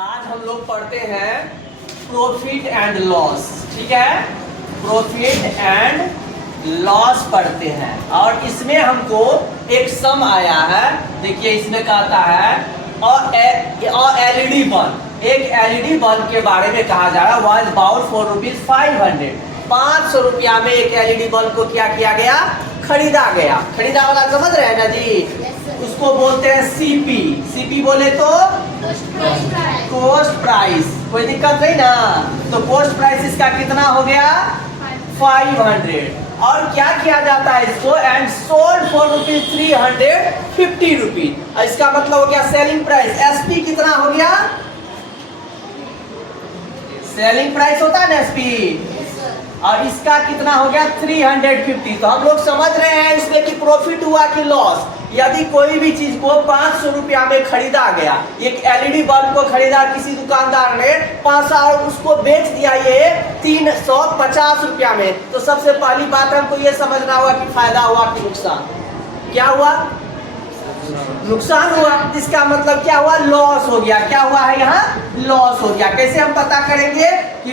आज हम लोग पढ़ते हैं प्रॉफिट एंड लॉस। ठीक है, प्रॉफिट एंड लॉस पढ़ते हैं और इसमें हमको एक सम आया है। देखिए इसमें कहता है और एलईडी बल्ब, एक एलईडी बल्ब के बारे में कहा जा रहा है। वाज बाउट फॉर ₹500, 500 रुपया में एक एलईडी बल्ब को क्या किया गया, खरीदा गया। खरीदा वाला समझ रहे हैं ना जी, उसको बोलते हैं सीपी। सीपी बोले तो कॉस्ट प्राइस, कोई दिक्कत नहीं ना। तो कॉस्ट प्राइस इसका कितना हो गया, 500। और क्या किया जाता है इसको, एंड सोल्ड फॉर ₹350। इसका मतलब हो गया सेलिंग प्राइस। एसपी कितना हो गया, सेलिंग प्राइस होता है ना एसपी, और इसका कितना हो गया 350। तो हम लोग समझ रहे हैं इसमें कि प्रॉफिट हुआ कि लॉस। यदि कोई भी चीज को 500 रुपया में खरीदा गया, एक एलईडी बल्ब को खरीदा किसी दुकानदार ने 500 और उसको बेच दिया ये 350 रुपया में, तो सबसे पहली बात हमको ये समझना होगा कि फायदा हुआ कि नुकसान। क्या हुआ, नुकसान हुआ। इसका मतलब क्या हुआ, लॉस हो गया। क्या हुआ है यहाँ, लॉस हो गया। कैसे हम पता करेंगे कि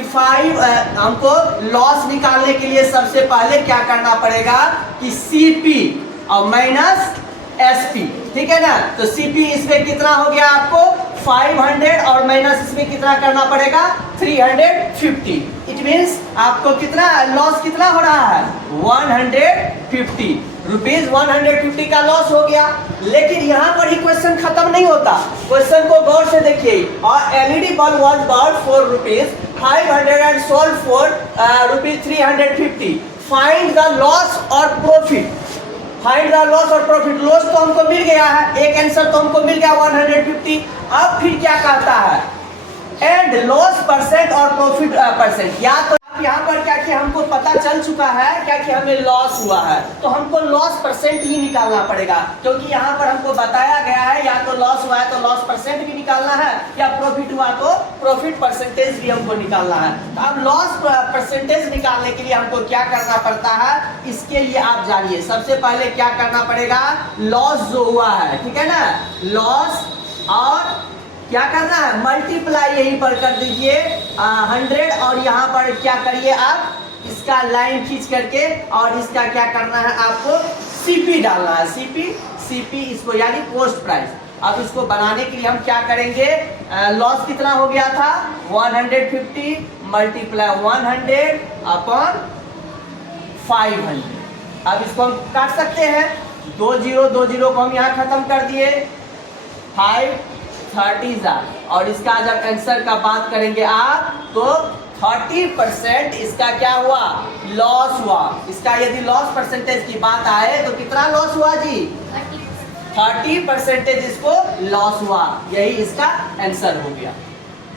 हमको लॉस निकालने के लिए सबसे पहले क्या करना पड़ेगा कि सीपी और माइनस एसपी। ठीक है ना। तो सीपी इसमें कितना हो गया आपको 500 और माइनस इसमें कितना करना पड़ेगा 350। इट मीन्स आपको कितना लॉस कितना हो रहा है 150 रुपीज, 150 का लॉस हो गया। लेकिन यहाँ पर ही क्वेश्चन खत्म नहीं होता। क्वेश्चन को गौर से देखिए। और LED bulb was bought for ₹500 and sold for ₹350। Find the loss और प्रॉफिट। फाइंड द लॉस और प्रॉफिट। लॉस तो हमको मिल गया है, एक आंसर तो हमको मिल गया 150। अब फिर क्या कहता है, एंड लॉस परसेंट और प्रॉफिट परसेंट। या तो यहाँ पर क्या कि हमको पता चल चुका है क्या कि हमें लॉस हुआ है, तो हमको लॉस परसेंट ही निकालना पड़ेगा, क्योंकि यहाँ पर हमको बताया गया है या तो लॉस हुआ है तो लॉस परसेंट भी निकालना है, या प्रॉफिट हुआ तो प्रॉफिट परसेंटेज भी हमको निकालना है। तो अब लॉस परसेंटेज निकालने के लिए हमको क्या करना पड़ता है, इसके लिए आप जानिए। सबसे पहले क्या करना पड़ेगा, लॉस जो हुआ है, ठीक है ना, लॉस और क्या करना है मल्टीप्लाई यहीं पर कर दीजिए 100, और यहाँ पर क्या करिए आप इसका लाइन खींच करके, और इसका क्या करना है आपको सीपी डालना है। सीपी इसको यानी कॉस्ट प्राइस। अब इसको बनाने के लिए हम क्या करेंगे, लॉस कितना हो गया था 150 मल्टीप्लाई 100 अपॉन 500। अब इसको हम काट सकते हैं, 2 0 को हम यहाँ खत्म कर दिए, 530 और इसका जब आंसर का बात करेंगे आप तो 30% इसका क्या हुआ, लॉस हुआ। इसका यदि लॉस परसेंटेज की बात आए तो कितना लॉस हुआ जी, 30% इसको लॉस हुआ। यही इसका आंसर हो गया।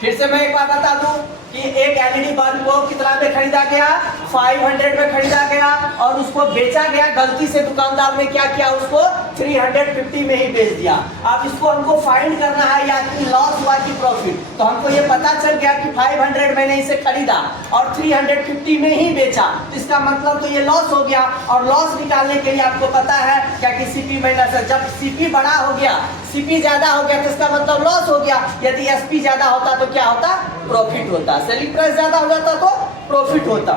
फिर से मैं एक बात बता दूं कि एक एलईडी बल्ब को कितना में खरीदा गया, 500 में खरीदा गया, और उसको बेचा गया। गलती से दुकानदार ने क्या किया, उसको 350 में ही बेच दिया। अब इसको हमको फाइंड करना है या कि लॉस हुआ कि प्रॉफिट। तो हमको ये पता चल गया कि 500 मैंने इसे खरीदा और 350 में ही बेचा, तो इसका मतलब तो ये लॉस हो गया। और लॉस निकालने के लिए आपको पता है क्या कि सीपी माइनस, जब सीपी बड़ा हो गया, सीपी ज्यादा हो गया तो इसका मतलब लॉस हो गया। यदि एसपी ज्यादा होता तो क्या होता, प्रॉफिट होता। सेलिंग प्राइस ज्यादा हो जाता तो प्रॉफिट होता।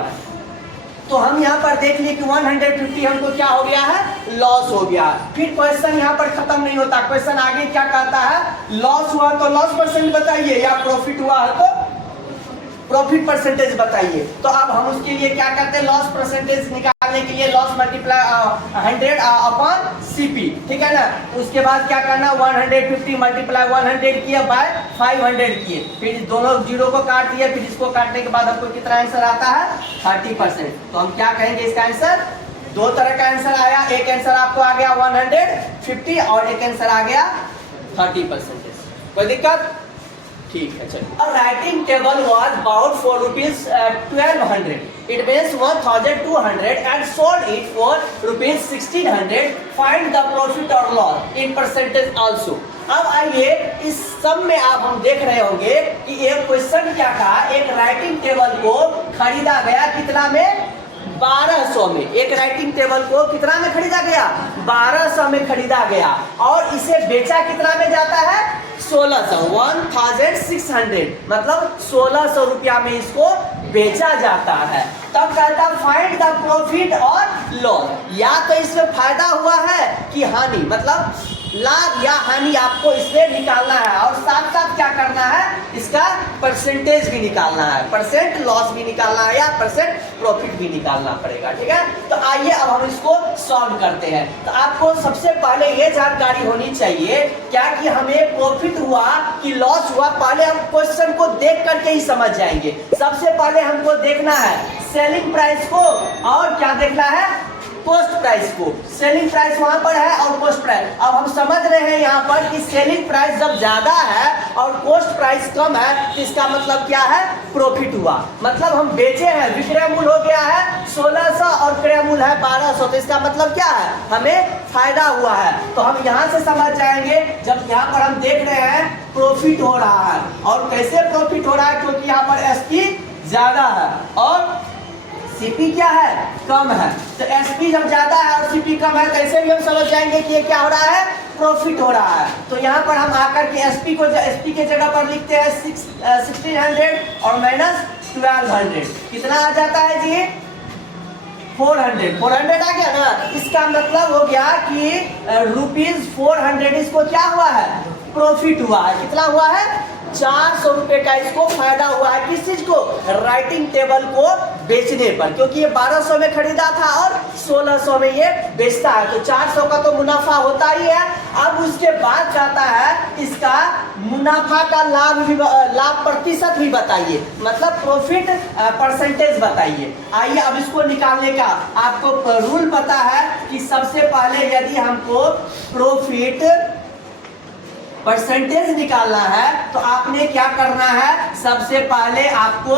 तो हम यहाँ पर देख लिए कि 150 हमको क्या हो गया है, लॉस हो गया। फिर क्वेश्चन यहाँ पर खत्म नहीं होता। क्वेश्चन आगे क्या कहता है, लॉस हुआ तो लॉस परसेंट बताइए, या प्रॉफिट हुआ है तो प्रॉफिट परसेंटेज बताइए। तो अब हम उसके लिए क्या करते हैं, लॉस परसेंटेज निकालने के लिए लॉस मल्टीप्लाई 100 अपॉन सीपी। ठीक है ना। उसके बाद क्या करना, 150 मल्टीप्लाई 100 किया बाय 500 किए, फिर दोनों जीरो को काट दिए। फिर इसको काटने के बाद हमको कितना आंसर आता है 30%। तो हम क्या कहेंगे इसका आंसर, दो तरह का आंसर आया। एक आंसर आपको आ गया 150 और एक आंसर आ गया 30%। कोई दिक्कत, ठीक है चलिए। Writing table was bought for ₹1200। It means 1200 and sold it for ₹1600। Find the profit और लॉस इन परसेंटेज आल्सो। अब आइए इस सब में आप हम देख रहे होंगे कि एक क्वेश्चन क्या था, एक राइटिंग टेबल को खरीदा गया कितना में 1200 में, एक राइटिंग टेबल को कितना में खरीदा गया? 1200 में खरीदा गया, और इसे बेचा कितना में जाता है? 1600 मतलब 1600 रुपया में इसको बेचा जाता है। तब कहता फाइंड द प्रॉफिट और लॉस, या तो इसमें फायदा हुआ है कि हानि, मतलब लाभ या हानि आपको इसमें निकालना है, और साथ साथ क्या करना है, इसका परसेंटेज भी निकालना है, परसेंट लॉस भी निकालना है या परसेंट प्रॉफिट भी निकालना पड़ेगा। ठीक है, तो आइए अब हम इसको सॉल्व करते हैं। तो आपको सबसे पहले ये जानकारी होनी चाहिए क्या कि हमें प्रॉफिट हुआ कि लॉस हुआ, पहले हम क्वेश्चन को देख करके ही समझ जाएंगे। सबसे पहले हमको देखना है सेलिंग प्राइस को, और क्या देखना है, कॉस्ट प्राइस को। सेलिंग प्राइस वहां पर है और कॉस्ट प्राइस। अब हम समझ रहे हैं यहाँ पर कि सेलिंग प्राइस जब ज्यादा है और कॉस्ट प्राइस कम है, तो इसका मतलब क्या है, प्रॉफिट हुआ। मतलब हम बेचे हैं, विक्रय मूल्य हो गया है 1600 और क्रय मूल्य है 1200, तो इसका मतलब क्या है, हमें फायदा हुआ है। तो हम यहाँ से समझ जाएंगे, जब यहाँ पर हम देख रहे हैं प्रॉफिट हो रहा है, और कैसे प्रॉफिट हो रहा है, क्योंकि यहाँ पर एसपी ज्यादा है और सीपी क्या है, कम है। तो एसपी जब ज्यादा है और सीपी कम है, तो ऐसे भी हम समझ जाएंगे कि ये क्या हो रहा है, प्रॉफिट हो रहा है। तो यहाँ पर हम आकर के एसपी को, एसपी के जगह पर लिखते हैं 1600 और माइनस 1200, कितना आ जाता है जी, 400 आ गया ना। इसका मतलब हो गया कि ₹400 इसको क्या हुआ है, प्रॉफिट हुआ है। कितना हुआ है, 400 रुपए का इसको फायदा हुआ है। किस चीज को, राइटिंग टेबल को बेचने पर, क्योंकि ये 1200 में खरीदा था और 1600 में ये बेचता है, तो 400 का तो मुनाफा होता ही है। अब उसके बाद जाता है इसका मुनाफा का लाभ प्रतिशत भी बताइए, मतलब प्रॉफिट परसेंटेज बताइए। आइए अब इसको निकालने का आपको रूल पता है कि सबसे पहले यदि हमको प्रॉफिट परसेंटेज निकालना है तो आपने क्या करना है, सबसे पहले आपको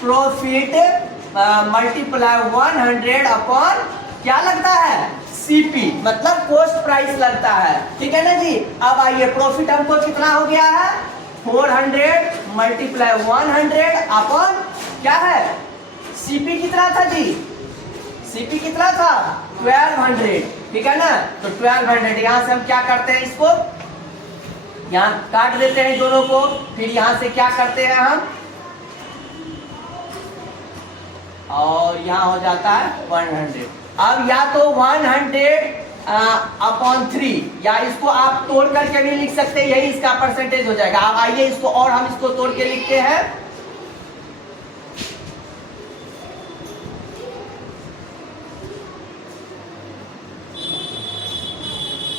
प्रॉफिट मल्टीप्लाई 100 अपॉन क्या लगता है, सीपी, मतलब कॉस्ट प्राइस लगता है। ठीक है ना जी। अब आइए प्रॉफिट हमको कितना हो गया है, 400 मल्टीप्लाई 100 अपॉन क्या है, सीपी कितना था जी, सीपी कितना था 1200। ठीक है ना, तो 1200 यहाँ से हम क्या करते हैं, इसको यहाँ काट देते हैं दोनों को, फिर यहाँ से क्या करते हैं हम, और यहाँ हो जाता है 100। अब या तो 100/3, या इसको आप तोड़ करके भी लिख सकते हैं, यही इसका परसेंटेज हो जाएगा। अब आइए इसको और हम इसको तोड़ के लिखते हैं,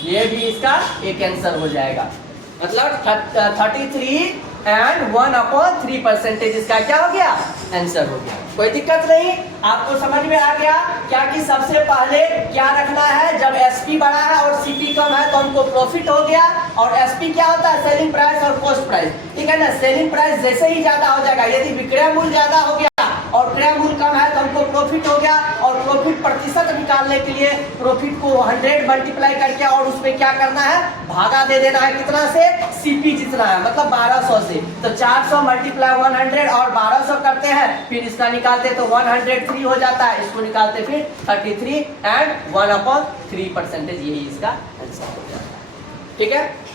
ये भी इसका एक आंसर हो जाएगा। मतलब 33 and 1/3% इसका क्या हो गया, आंसर हो गया। कोई दिक्कत नहीं, आपको समझ में आ गया क्या कि सबसे पहले क्या रखना है, जब एसपी बड़ा है और सीपी कम है तो हमको प्रॉफिट हो गया। और एसपी क्या होता है, सेलिंग प्राइस और कॉस्ट प्राइस। ठीक है ना, सेलिंग प्राइस जैसे ही ज्यादा हो जाएगा, यदि विक्रय मूल्य ज्यादा हो गया और क्रय मूल्य कम है तो हमको प्रॉफिट हो गया। और प्रॉफिट प्रतिशत निकालने के लिए प्रॉफिट को 100 मल्टीप्लाई करके और उसमें क्या करना है, भागा दे देना है, कितना से, सीपी जितना है, मतलब 1200 से। तो 400 मल्टीप्लाई 100 और 1200 करते हैं, फिर इसका निकालते तो 103 हो जाता है, इसको निकालते फिर 33 and 1/3%, यही इसका आंसर हो जाता है। ठीक है।